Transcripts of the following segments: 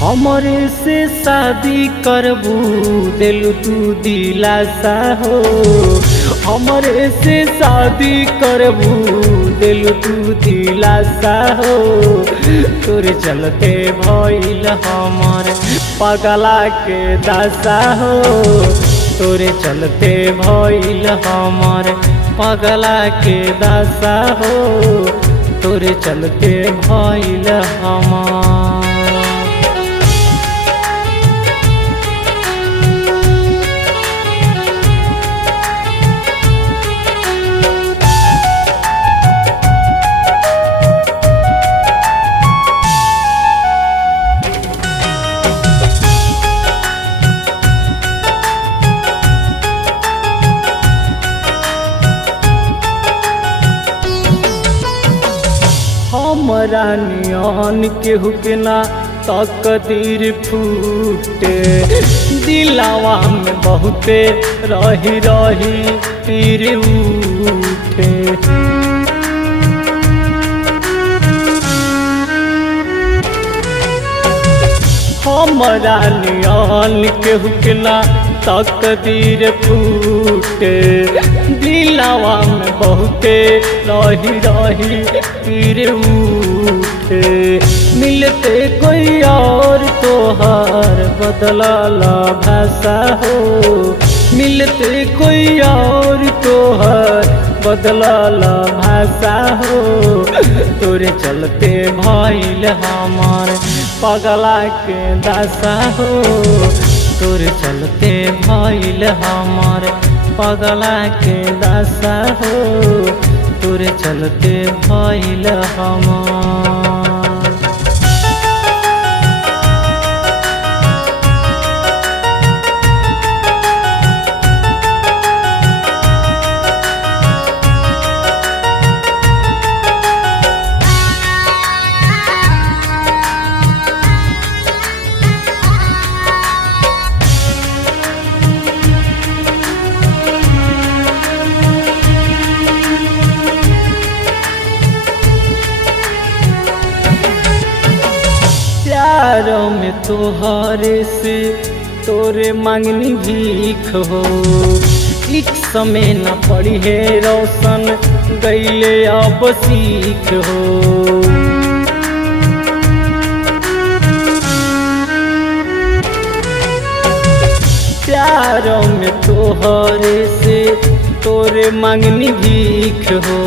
हमरे से शादी करबू दिलु तू दिलासा हो। हमरे से शादी करबू दिलु तू दिलासा हो। तोरे चलते भइल हमर पगला के दासा हो। तोरे चलते भइल हमर पगला के दासा हो। तोरे चलते भइल हमर। हमरा नियन केहू के ना तकदीर फूटे। दिलावा में बहुते रही रही तीर उठे। हमरा नियन केहू के ना तकदीर फूटे। दिलावा में बहुते रही रही तीर उठे। मिलते कोई और तोहार बदलाला भाषा हो। मिलते कोई और तोहार बदलाला भाषा हो। तोरे चलते भइल हमार पगला के दासा हो। तोरे चलते भइल हमार पगला के दासा हो। तोरे चलते भइल हमार। प्यारों में तोहरे से तोरे मांगनी भीख हो। एक समय न पड़ी है रोशन गईले अब सीख हो। प्यारों में तोहरे से तोरे मांगनी भीख हो।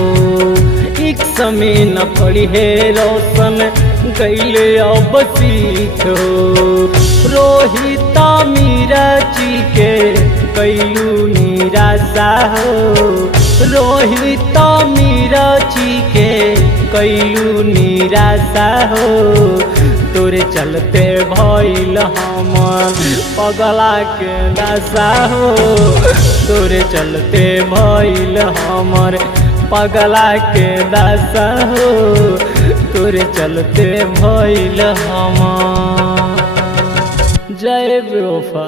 एक समय न पड़ी है रोशन गईले अब सीख हो। रोहिता मीरा जी के कैलू निराशा हो। रोहिता मीरा जी के कैलू निराशा हो। तोरे चलते भइल हमर पगला के दासा हो। तोरे चलते भइल हमर पगला के दासा हो। तोरे चलते भइल हमार। जय बेवफा।